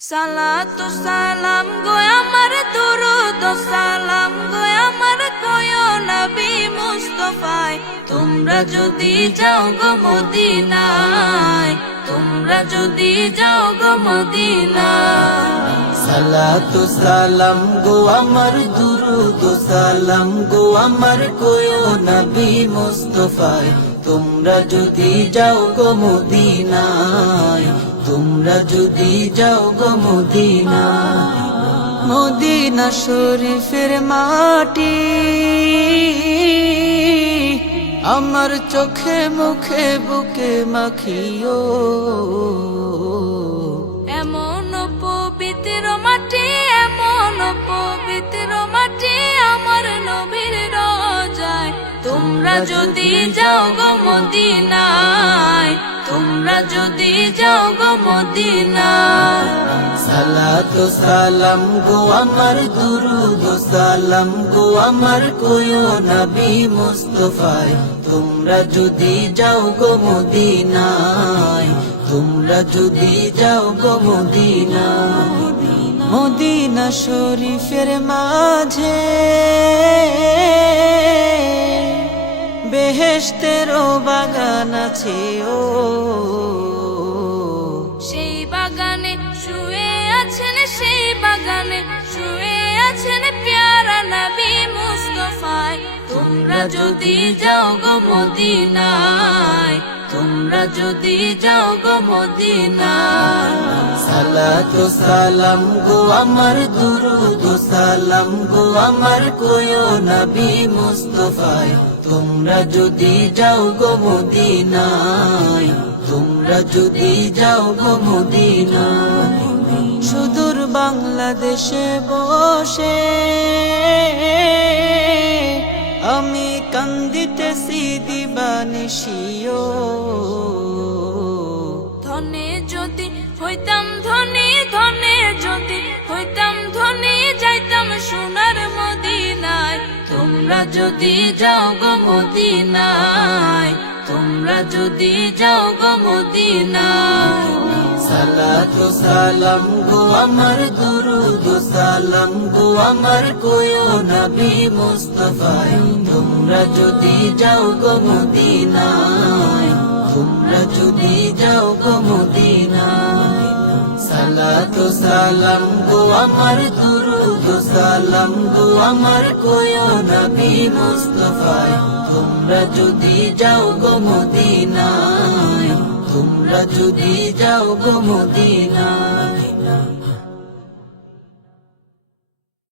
সালাতু সালাম গো আমার দুরুদ ও সালাম গো আমার কয়ো নবী মুস্তাফায় তোমরা যদি যাও গো মদিনায় তোমরা যদি যাও গো মদিনায় সালাতু সালাম গো আমার দুরুদ ও সালাম গো আমার কয়ো নবী মুস্তাফায় তোমরা যদি যাও গো মদিনায় তোমরা যদি যাও গো মদিনায় মদিনা শরীফের মাটি আমার চোখে মুখে বুকে মাখিও এমন পবিত্র মাটি এমন পবিত্র মাটি আমার নবীর রোজায় তোমরা যদি যাও গো মদিনায় তোমরা যদি যাও গো মদিনায় সালাতু সালাম গো আমার দুরুদ ও সালাম গো আমার কয়ো নবী মুস্তাফায় তোমরা যদি যাও গো মদিনায় তোমরা যদি যাও গো মদিনায় মদিনা শরীফের মাঝে বেহেশতেরও বাগান আছে ও সেই বাগানে শুয়ে আছেন সেই বাগানে শুয়ে আছেন প্যারা নবী মুস্তাফায় তোমরা যদি যাও গো মদিনায় তোমরা যদি যাও গো মদিনায় সালাতু সালাম গো আমার দুরুদ ও সালাম গো আমার কয়ো নবী মুস্তাফায় তোমরা যদি যাও গো মদিনায় তোমরা যদি যাও গো মদিনায় সুদূর বাংলাদেশে বসে আমি কান্দিতেছি দিবানিশিও ধনে যদি হইতাম ধনী ধনে যদি হইতাম ধনী যাইতাম সোনার মদিনায় তোমরা যদি যাও গো মদিনায় তোমরা যদি যাও গো মদিনায় সালাতু সালাম গো আমার দুরুদ ও সালাম গো আমার কয়ো নবী মুস্তাফায় তোমরা যদি যাও গো মদিনায় তোমরা যদি যাও গো মদিনায় সালাতু সালাম গো আমার দুরুদ ও সালাম গো আমার কয়ো নবী মুস্তাফায় তোমরা যদি যাও গো মদিনায় তোমরা যদি যাও গো মদিনায়